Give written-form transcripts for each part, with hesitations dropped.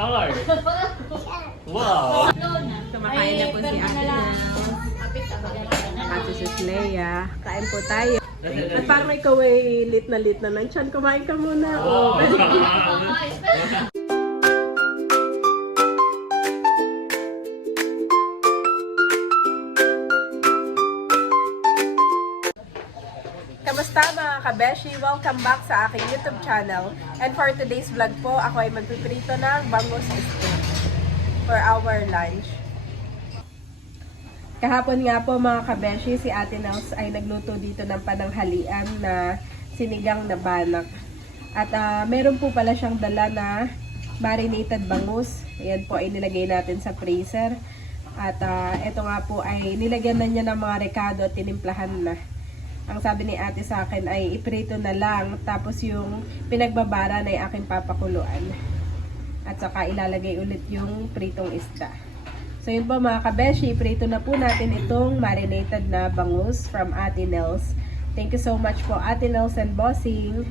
star. Wow. Kumakain na po si Ate Nels. Ate Sis Leia. Kain po tayo. At parang ikaw ay lit na ng tiyan. Kumain ka muna. Oh. Kamusta mga kabeshi? Welcome back sa aking YouTube channel. And for today's vlog po, ako ay magpiprito ng bangus steak for our lunch. Kahapon nga po mga kabeshi, si Ate Nels ay nagluto dito ng pananghalian na sinigang na banak. At meron po pala siyang dala na marinated bangus. Ayan po ay nilagay natin sa freezer. At ito nga po ay nilagyan na niya ng mga rekado at tinimplahan na. Ang sabi ni ate sa akin ay iprito na lang, tapos yung pinagbabara na aking papakuluan. At saka ilalagay ulit yung pritong isda. So yun po mga kabeshi, iprito na po natin itong marinated na bangus from Ate Nels. Thank you so much po Ate Nels and Bossing.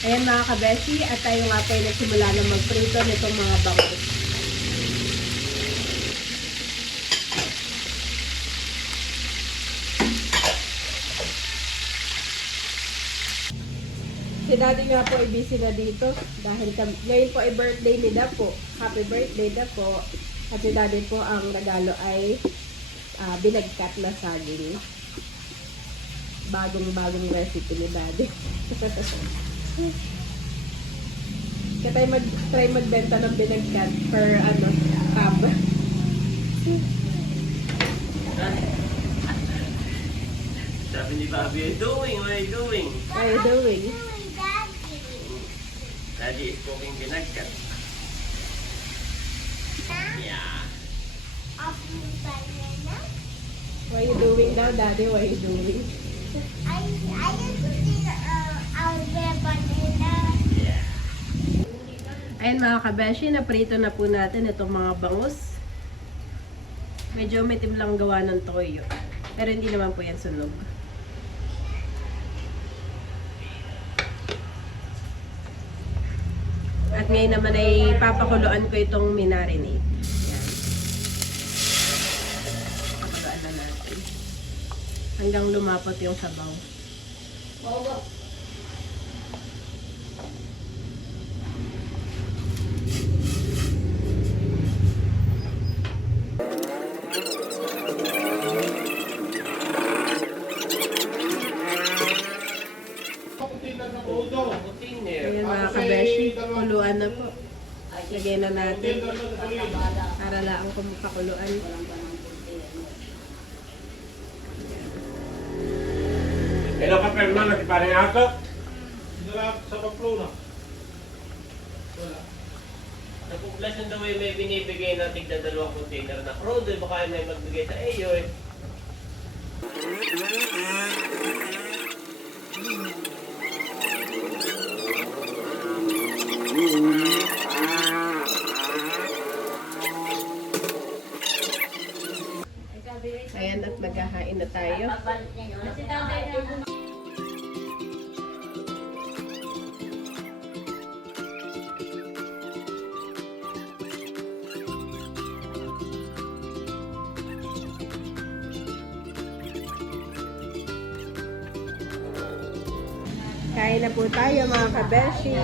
Ayan mga kabeshi, at tayo nga po ay nagsimula na magprito nitong mga bangus. Si Daddy nga po ay busy na dito dahil ngayon po ay birthday ni Dapo. Happy birthday Dapo. At si Daddy po ang regalo ay binagkat na saging. Bagong recipe ni Daddy. Kaya tayo try magbenta ng binagkat per cab. Sabi ni Bobby, what are you doing? What are you doing? Daddy is cooking binagkat. Yeah. What are you doing now, Daddy? What are you doing? I just banana. Yeah. Ayun mga kabeshi, naprito na po natin itong mga bangus. Medyo mitim lang gawa ng toyo. Pero hindi naman po yan sunog. At ngayon naman ay papakuluan ko itong minarinate. Yan. Pakuluan na natin. Hanggang lumapot yung sabaw. Ayan mga kabeshi, kuluan na po. Lagay na natin para lang kung pakuluan. Hello ka Perman, nagparing ako. Sa Paplo na. Wala. Sa population daw ay may binibigay na tigda 2 container na crude. Baka may magbigay sa iyo eh. Ayan, at maghahain na tayo. Kain na po tayo mga kabeshi.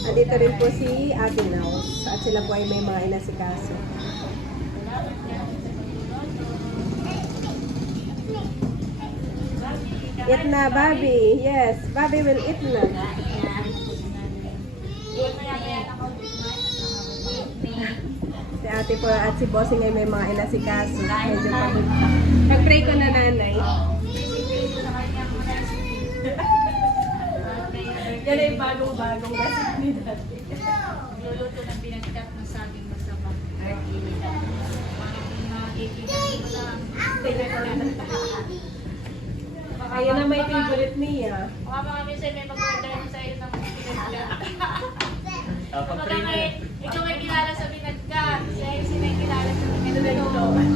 Andito rin po si Ate Nels. At sila po ay may mga inasikaso. Eat na, Bobby. Yes, Bobby will eat na. Si ate po at si Bossing ay may mga inasikaso. Medyo pagod pa. Pag-pray ko na nanay. Yan ay bagong-bagong recipe ni Daddy. Luluto ng pinagkat na saging masama. Ayun na may favorite niya. Mga minsan may mag-order sa iyo ng pinagkat. Pag-pray na. Ikaw may kilala sa pinagkat. Sino yung kilala sa pinagkat?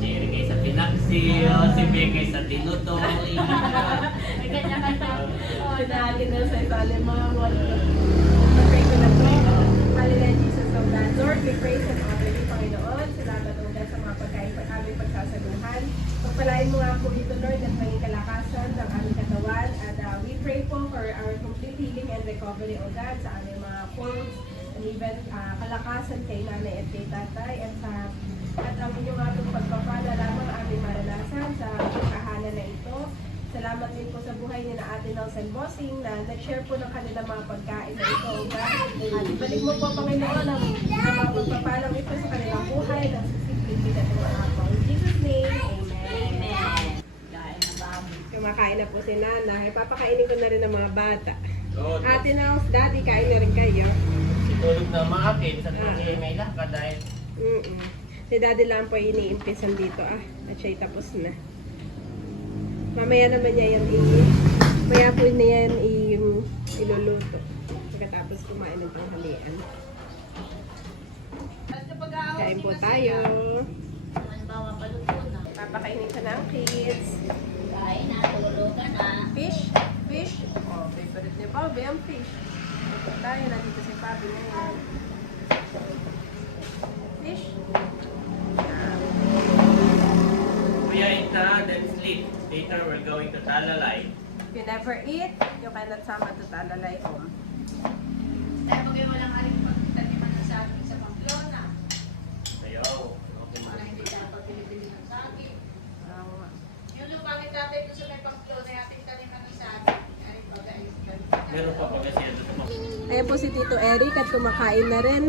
Si Eric ay sa Pinaxio, si Beck ay sa Tinutoy. May kanya-kanya. Dahil na sa isalim mga wall. Pag-pray ko na pray. sa aming mga quotes, and even kalakasan kay nanay at kay tatay, at ang inyong atong pagpapala lamang aming maranasan sa kahanan na ito. Salamat din po sa buhay ni na Ate Nelson Bossing na nag-share po ng kanilang mga pagkain na ito. At ibalik mo po, Panginoon, ang mga pagpapalang ito sa kanilang buhay ng sisikling bigat ng mga apo. In Jesus' name, Amen. Kumakain na po si Nanay. Papakainin ko na rin ang mga bata. Ate Nels, Daddy, kain na rin kayo. Tulog na maakit sa may lakad dahil Si Daddy lang po iniimpisan dito at siya'y tapos na. Mamaya naman niya yan maya po niya yan iluluto. Pagkatapos kumain ng tanghalian. Kain po tayo. Halimbawa, paluto na. Papakainin ka ng kids. Kain na, tulog ka na. Fish? Fish? Oh, favorite ni Bobby ang fish. Ito tayo, nandito si Bobby ngayon. Fish? we eat na, then sleep. Later we're going to Talalay. If you never eat, you cannot sama to Talalay home. Dahil pag yung walang aling pagtaniman ng saging sa Pamplona, Ayaw. Okay. para hindi tayo pagpili-pili ng saging. Um, Yung lupa ni tatay doon sa may Pamplona, yung ating taniman ng saging. Ay, pag-ayos ka. Meron pa pag kasi ito sa Ayan po si Tito Eric at kumakain na rin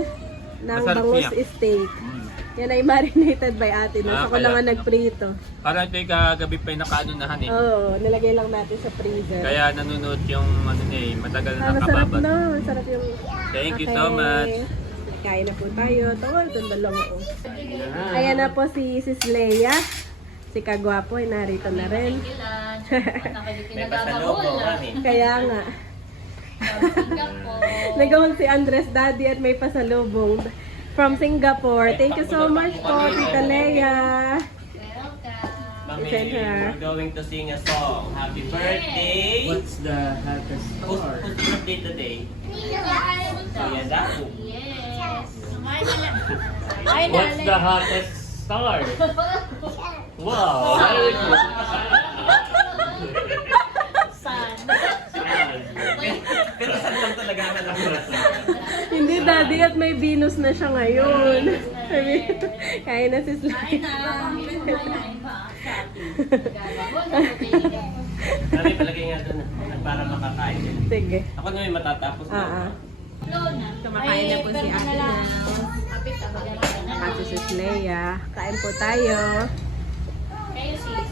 ng Masarap bangus siya. steak. Yan ay marinated by ate. Nasa ko lang kaya- ang nagprito. Parang ito yung kagabi pa yung nakaanunahan eh. Oo, nilagay lang natin sa freezer. Kaya nanonood yung ano niya eh, matagal na Masarap nakababad. na. Masarap yung... Thank you Okay. so much. Kain na po tayo. Tawal, itong dalawang ko. Ayan na po si Sis Leia. Si Kagwapo ay narito na rin. may pasalubong kami. Kaya nga. Nagawag si Andres Daddy at may pasalubong from Singapore. Thank you so much po, Tita Leia. Mami, Send her. we're going to sing a song. Happy birthday! What's the happiest Who's birthday today? Kuya Daku. Yes. Ay, What's the hottest star? Wow! Very good. San? Pero saan lang talaga ang anak mo? Hindi, Daddy, at may Venus na siya ngayon. Kaya na si Ay Slay. na. Ay na. Mami, palagay nga doon para makakain din. Sige. Ako na may matatapos na. Kumakain na po si Ate Nels. At si Sis Leia. Kain po tayo. Kayo sis.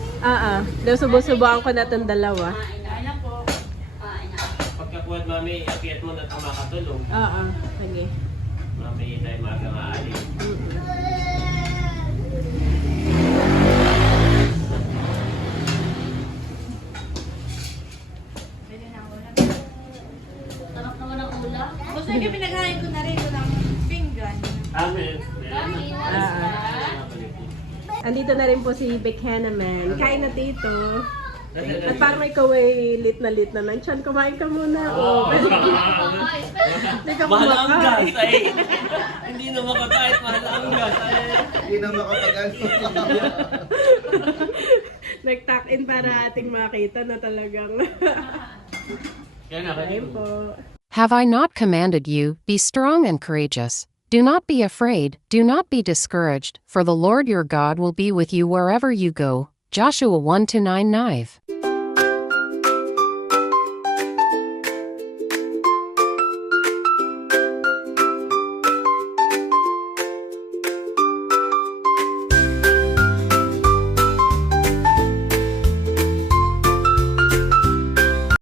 Daw subo-subuan ko na itong dalawa. Kain na po. Kain na. Pagkakuhat, mami, apiat mo na ito makatulong. Sige. Mami, tayo magang aalis. Pwede na ulam. Sarap naman ang ulam. Gusto niyo pinaghain ko na rin ito ng pinggan. Amen. Kain na. Andito na rin po si Vic Henneman. Kain na dito. At parang ikaw ay lit na ng tiyan. Kumain ka muna. Hindi ka Mahal ang gas kumakain. ay. Hindi na makakait, mahal ang gas ay. Hindi na makapag-ano. Nag-tuck in para ating makita na talagang. Yan na, Kain po. Have I not commanded you, be strong and courageous? Do not be afraid, do not be discouraged, for the Lord your God will be with you wherever you go. Joshua 1-9.